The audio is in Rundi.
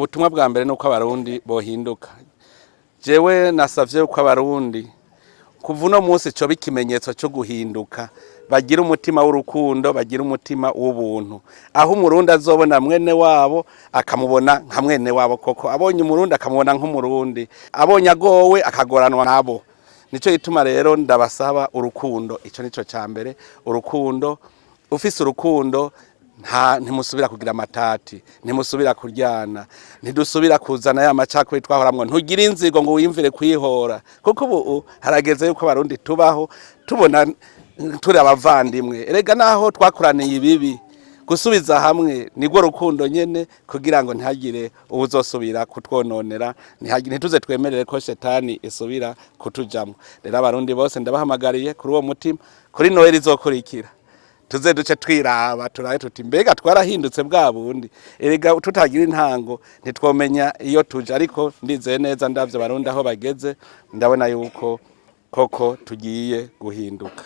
ubutumwa bwa mbere nuko abarundi bohinduka. Jewe nasavye ko abarundi kuva uno munsi coba ikimenyetso cyo guhinduka, bagira umutima w'urukundo, bagira umutima w'ubuntu, aho umurundi azobona mwene wabo akamubona nka mwene wabo koko, abonye umurundi akamubona nk'umurundi, abonye agowe akagoranwa nabo. Nico gituma rero ndabasaba urukundo, ico nico cambere, urukundo. Ufise urukundo ntimusubira kugira amatati, ntimusubira kuryana, ntidusubira kuzana ya macakwe twahoramwo, ntugira inzigo ngo wiyumvire kwihora, kuko ubu harageze yuko abarundi tubaho tubona turi abavandimwe. Erega naho twakuraniye ibibi, gusubiza hamwe nigwo rukundo nyene, kugira ngo ntihagire ubuzosubira kutwononera, ntituze twemerere ko shetani isubira kutujamwo. Rero abarundi bose ndabahamagariye kuri uwo mutima, kuri Noheli izokurikira tuze duce twiraba turaye tuti mbega twarahindutse bwa bundi. Erega tutagira intango ntitwomenya iyo tuje, ariko ndizeye neza ndavye abarundi aho bageze, ndabona yuko koko tugiye guhinduka.